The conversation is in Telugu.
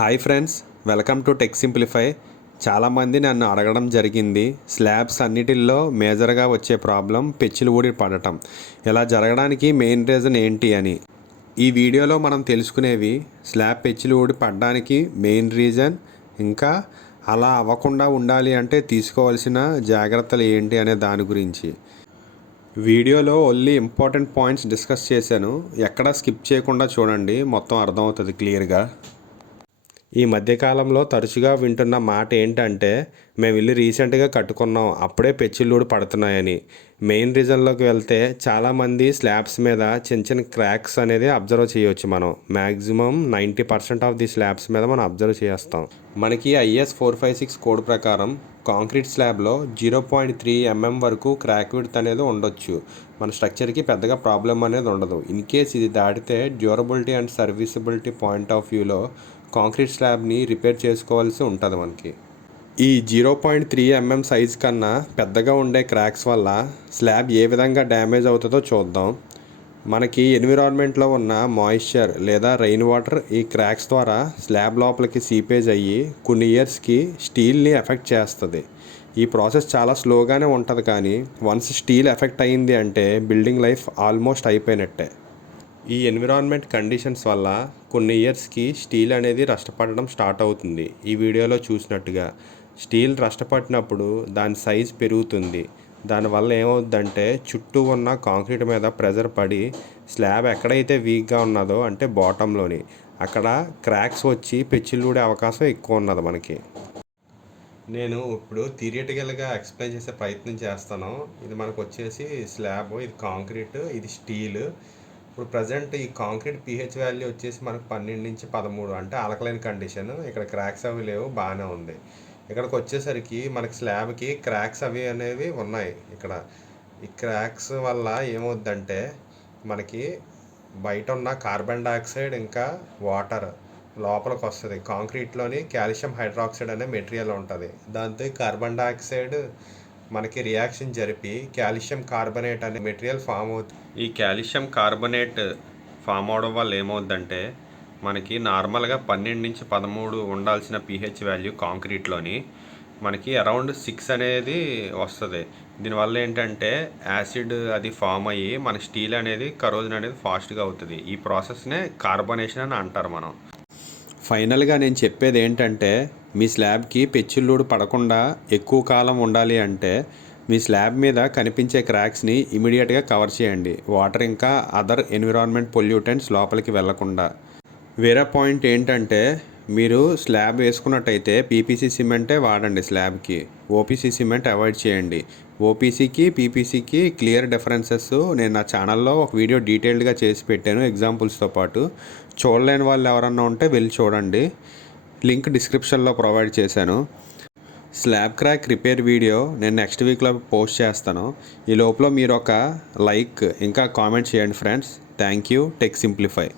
Hi friends, welcome to tech simplify. చాలామంది నన్ను అడగడం జరిగింది, స్లాబ్స్ అన్నిటిల్లో మేజర్గా వచ్చే ప్రాబ్లం పెచ్చులు ఊడి పడటం. ఇలా జరగడానికి మెయిన్ రీజన్ ఏంటి అని. ఈ వీడియోలో మనం తెలుసుకునేవి స్లాబ్ పెచ్చులు ఊడి పడడానికి మెయిన్ రీజన్, ఇంకా అలా అవ్వకుండా ఉండాలి అంటే తీసుకోవాల్సిన జాగ్రత్తలు ఏంటి అనే దాని గురించి. వీడియోలో ఓన్లీ ఇంపార్టెంట్ పాయింట్స్ డిస్కస్ చేశాను. ఎక్కడా స్కిప్ చేయకుండా చూడండి, మొత్తం అర్థమవుతుంది క్లియర్గా. ఈ మధ్యకాలంలో తరచుగా వింటున్న మాట ఏంటంటే, మేము ఇల్లు రీసెంట్గా కట్టుకున్నాం, అప్పుడే పెచ్చులూడు పడుతున్నాయని. మెయిన్ రీజన్లోకి వెళ్తే చాలామంది స్లాబ్స్ మీద చిన్న చిన్న క్రాక్స్ అనేది అబ్జర్వ్ చేయవచ్చు. మనం మ్యాక్సిమం 90% ఆఫ్ ది స్లాబ్స్ మీద మనం అబ్జర్వ్ చేస్తాం. మనకి IS 456 కోడ్ ప్రకారం కాంక్రీట్ స్లాబ్లో 0.3 mm వరకు క్రాక్ విడ్త్ అనేది ఉండొచ్చు. మన స్ట్రక్చర్కి పెద్దగా ప్రాబ్లం అనేది ఉండదు. ఇన్ కేస్ ఇది దాటితే డ్యూరబిలిటీ అండ్ సర్వీసబిలిటీ పాయింట్ ఆఫ్ వ్యూలో కాంక్రీట్ స్లాబ్ని రిపేర్ చేసుకోవాల్సి ఉంటుంది మనకి. ఈ 0.3 mm సైజ్ కన్నా పెద్దగా ఉండే క్రాక్స్ వల్ల స్లాబ్ ఏ విధంగా డ్యామేజ్ అవుతుందో చూద్దాం. మనకి ఎన్విరాన్మెంట్లో ఉన్న మాయిశ్చర్ లేదా రెయిన్ వాటర్ ఈ క్రాక్స్ ద్వారా స్లాబ్ లోపలికి సీపేజ్ అయ్యి కొన్ని ఇయర్స్కి స్టీల్ని ఎఫెక్ట్ చేస్తుంది. ఈ ప్రాసెస్ చాలా స్లోగానే ఉంటుంది, కానీ వన్స్ స్టీల్ ఎఫెక్ట్ అయ్యింది అంటే బిల్డింగ్ లైఫ్ ఆల్మోస్ట్ అయిపోయినట్టే. ఈ ఎన్విరాన్మెంట్ కండిషన్స్ వల్ల కొన్ని ఇయర్స్కి స్టీల్ అనేది రష్టపడడం స్టార్ట్ అవుతుంది. ఈ వీడియోలో చూసినట్టుగా స్టీల్ రష్టపడినప్పుడు దాని సైజ్ పెరుగుతుంది. దానివల్ల ఏమవుద్దంటే చుట్టూ ఉన్న కాంక్రీట్ మీద ప్రెజర్ పడి స్లాబ్ ఎక్కడైతే వీక్గా ఉన్నదో అంటే బాటంలోని అక్కడ క్రాక్స్ వచ్చి పెచ్చులూడే అవకాశం ఎక్కువ ఉన్నది మనకి. నేను ఇప్పుడు థియరిటికల్గా ఎక్స్ప్లెయిన్ చేసే ప్రయత్నం చేస్తాను. ఇది మనకు వచ్చేసి స్లాబ్, ఇది కాంక్రీట్, ఇది స్టీల్. ఇప్పుడు ప్రజెంట్ ఈ కాంక్రీట్ pH వాల్యూ వచ్చేసి మనకు 12 నుంచి 13 అంటే ఆల్కలైన్ కండిషన్. ఇక్కడ క్రాక్స్ అవి లేవు, బాగానే ఉంది. ఇక్కడికి వచ్చేసరికి మనకి స్లాబ్కి క్రాక్స్ అవి అనేవి ఉన్నాయి. ఇక్కడ ఈ క్రాక్స్ వల్ల ఏమవుద్దంటే మనకి బయట ఉన్న కార్బన్ డైఆక్సైడ్ ఇంకా వాటర్ లోపలికి వస్తుంది. కాంక్రీట్లోని కాల్షియం హైడ్రాక్సైడ్ అనే మెటీరియల్ ఉంటుంది. దాంతో కార్బన్ డైఆక్సైడ్ మనకి రియాక్షన్ జరిపి కాల్షియం కార్బనేట్ అనే మెటీరియల్ ఫామ్ అవుతుంది. ఈ కాల్షియం కార్బనేట్ ఫామ్ అవడం వల్ల ఏమవుద్దంటే మనకి నార్మల్గా 12 నుంచి 13 ఉండాల్సిన pH వాల్యూ కాంక్రీట్లోని మనకి అరౌండ్ 6 అనేది వస్తుంది. దీనివల్ల ఏంటంటే యాసిడ్ అది ఫామ్ అయ్యి మన స్టీల్ అనేది కరోజన్ అనేది ఫాస్ట్గా అవుతుంది. ఈ ప్రాసెస్నే కార్బనేషన్ అని అంటారు మనం. ఫైనల్గా నేను చెప్పేది ఏంటంటే, మీ స్లాబ్కి పెచ్చులూడు పడకుండా ఎక్కువ కాలం ఉండాలి అంటే మీ స్లాబ్ మీద కనిపించే క్రాక్స్ని ఇమీడియట్గా కవర్ చేయండి, వాటర్ ఇంకా అదర్ ఎన్విరాన్మెంట్ పొల్యూటెంట్స్ లోపలికి వెళ్లకుండా. వేరే పాయింట్ ఏంటంటే, మీరు స్లాబ్ వేసుకున్నట్టయితే PPC సిమెంటే వాడండి స్లాబ్కి. OPC సిమెంట్ అవాయిడ్ చేయండి. OPCకి PPCకి క్లియర్ డిఫరెన్సెస్ నేను నా ఛానల్లో ఒక వీడియో డీటెయిల్డ్గా చేసి పెట్టాను ఎగ్జాంపుల్స్తో పాటు. చూడలేని వాళ్ళు ఎవరన్నా ఉంటే వెళ్ళి చూడండి, లింక్ డిస్క్రిప్షన్లో ప్రొవైడ్ చేశాను. స్లాబ్ క్రాక్ రిపేర్ వీడియో నేను నెక్స్ట్ వీక్లో పోస్ట్ చేస్తాను. ఈ లోపల మీరు ఒక లైక్ ఇంకా కామెంట్ చేయండి friends. Thank you. Tech simplify.